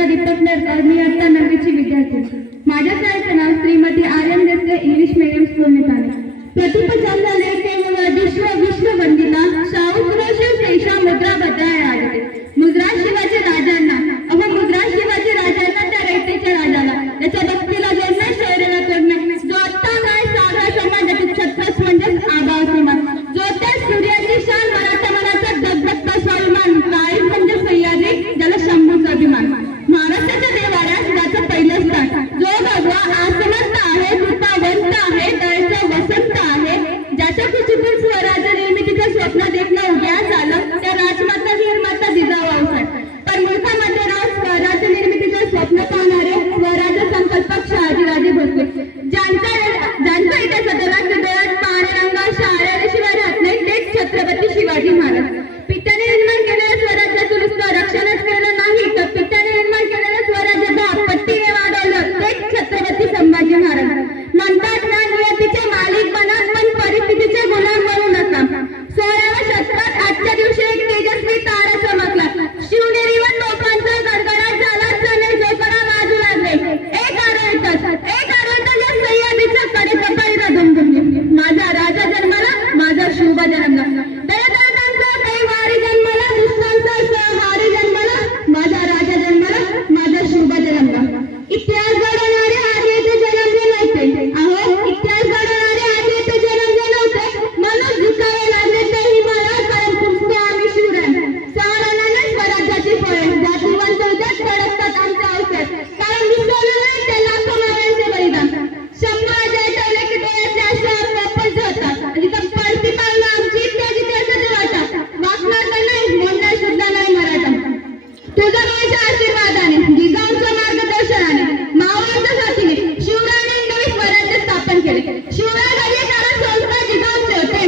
श्वेता दीपक नरकर, मी आता 9वीची विद्यार्थी. माझ्या शाळेचे नाव Shrimati Aryan Desale English medium school Nipani. प्रतिपचान झाले केवळ विश्व वंदिता शाहू शिव शेषा मुद्रा बदलाय आगते. मुद्रा शिवाजी राजांना मुद्रा शिवाजी राजांना त्या रयतेच्या राजाला त्याच्या भक्तीला जोडणं शौर्याला तोडणं जो आत्ता नाही साधा समाजातील छत्रच म्हणजेच आबाव समान जो त्या सूर्याची शान मराठा मनाचा दगदगता स्वाभिमान काळी म्हणजे सह्याद्री ज्याला शंभूचा अभिमान. महाराष्ट्राच्या देवाऱ्यात ज्याचं पहिलं स्थान जो भगवा आसमंत आहे कृपावंत आहे दयाचा वसंत आहे ज्याच्या कुशीतून स्वराज्य निर्मितीचं स्वप्न देखणं उद्यास आलं त्या राजमाता निर्माता जिजाऊ पण मुलखामध्ये राहून स्वराज्य निर्मितीचं स्वप्न पाहणारे स्वराज्य संकल्पक शहाजीराजे भोसले ज्यांचा इतिहास डोळ्यात पांडुरंगा शाळेशिवाय राहत नाही तेच छत्रपती शिवाजी महाराज. पित्याने निर्माण केलेल्या स्वराज्याचं नुसतं रक्षणच केलं नाही तर पित्याने निर्माण केलेल्या स्वराज्याचा पट्टीने वाढवलं तेच छत्रपती संभाजी महाराज. म्हणतात ना नियतीचे मालिक बना पण परिस्थितीचे गुलाम बनू नका. 16व्या शतकात आजच्या दिवशी एक तेजस्वी तारा चमकला. शिवनेरीवर लोकांचा गडगडाट झाला चणे जोकडा वाजू लागले. एक आरोळीतच या सह्याद्रीच्या कडेकपाळीला दुमदुमली. माझा राजा जन्माला माझा शिवबा जन्मला. दयादयाचा काही वारी जन्माला दुष्टांचा सहारी जन्माला माझा राजा जन्माला माझा शिवबा जन्मला. इतिहास घडवणारे आधी येथे जन्मले नव्हते. इतिहास घडवणारे आधी येथे जन्मले नव्हते म्हणून झुकावे लागले ते हिमालय कारण पुसतो आम्ही शिवराय. सहाराने स्वराज्याची फळे जातीवंत होत्यात कडकतात आमचा अवसर कारण विसरले नाही ते लाखो मावळ्यांचे बलिदान. शंभराच्या ठेवले की डोळ्याचे अशा वापस होतात जिथं पडती पावलं आमची त्या इतिहासाचे वाटा वाचणार नाही बोलणार सुद्धा नाही मराठा. तुझा माझ्या आशीर्वादाने जिजाऊंच्या मार्गदर्शनाने मावळ्यांच्या साथीने शिवरायाने इंग्रजी स्वराज्य स्थापन केले. शिवराय घडले कारण संस्कार जिजाऊंचे होते.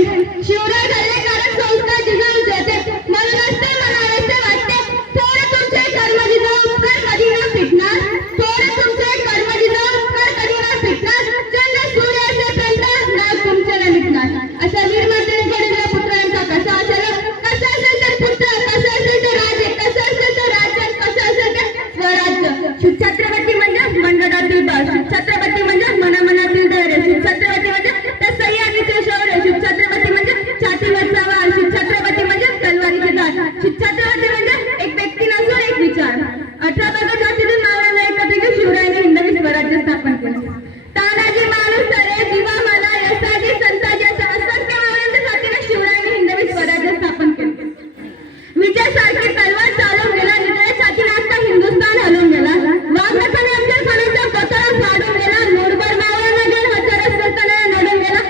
शिवराय घडले कारण संस्कार जिजाऊंचे होते म्हणूनच ते म्हणावेसे वाटते थोडे तुमचे कर्म जिजाऊंकर कधी न फिटणार. थोडे तुमचे कर्म जिजाऊंकर कधी न फिटणार. चंद्र सूर्य असेपर्यंत नाव तुमचे न मिटणार. अशा वीर मातेने घडलेल्या पुत्रांचा कसा असेल तर पुत्र कसं असेल तर राजे कसं असेल तर राज्य कसं असेल तर स्वराज्य. छत्रपती म्हणजे मनगटातील बळ. छत्रपती म्हणजे मनामनातील धैर्य. छत्रपती म्हणजे त्या सह्याद्रीचे शौर्य. छत्रपती म्हणजे छातीवरचा वार. छत्रपती म्हणजे तलवारीचे धार. छत्रपती म्हणजे एक व्यक्ती नसून एक विचार. 18 जातीतून मावळ्यांना एकत्र घेऊन शिवरायाने हिंदवी स्वराज्य स्थापन केले. तानाजी मालुसरे जीवा मला यसाजी संताजी अशा असंख्य मावळ्यांच्या साथीने शिवरायाने हिंदवी स्वराज्य स्थापन केले. विजय सारखी तलवार चालून गेला निधड्या छातीने आता हिंदुस्थान हलून गेला. वाघनखाने अफजल खानाच्या पताळा फाडून गेला. मूठभर मावळ्यांना घेऊन हजारो सुलतानाला नडून गेला.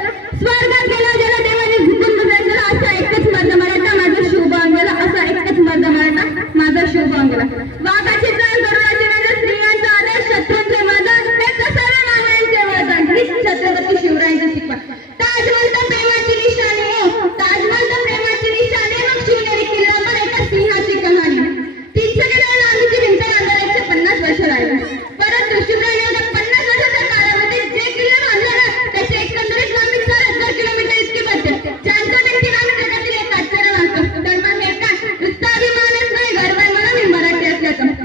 स्वर्गात गेला ज्याला देवाने झुकून गुजर गेला असा एकच मर्द मराठा माझा शिवबान गेला. असा एकच मर्द मराठा माझा शिवबान गेला. वाघाची चाल गरुडाची नजर स्त्रियांचा आदर शत्रूंचे मदत हे कसावे मावळ्यांचे वरदान हीच छत्रपती शिवरायांची शिकवण. ताजमहल तर प्रेमाची निशाणी हो. ताजमहल तर प्रेमाची निशाणी मग शिवनेरी किल्ला पण एका सिंहाची कहाणी. 300 किलोमीटर लांबीची भिंत बांधायला 150 वर्ष लागली. परंतु शिवरायांच्या 50 वर्षाच्या काळामध्ये जे किल्ले बांधले ना त्याची एकंदरीत लांबी 4000 किलोमीटर इतकी बनते. ज्यांच्या भिंती आम्ही जगातील एक आश्चर्य मानतो. तर मग हे काय नुसता अभिमानच नाही गर्व आहे मला मी मराठी असल्याचं.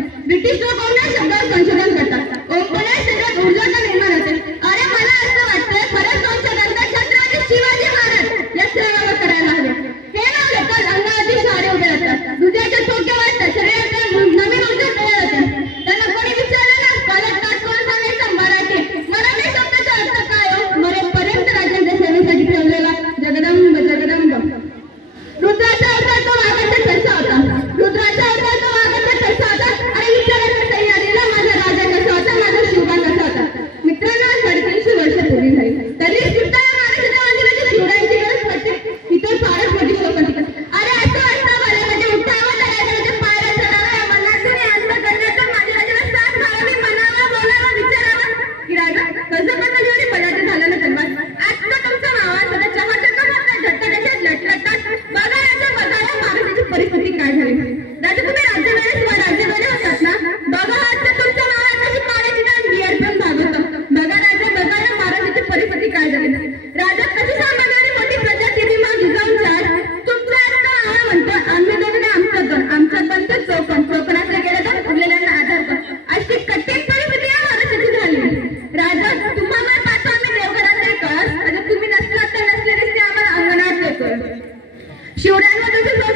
शिवरायांबद्दलचं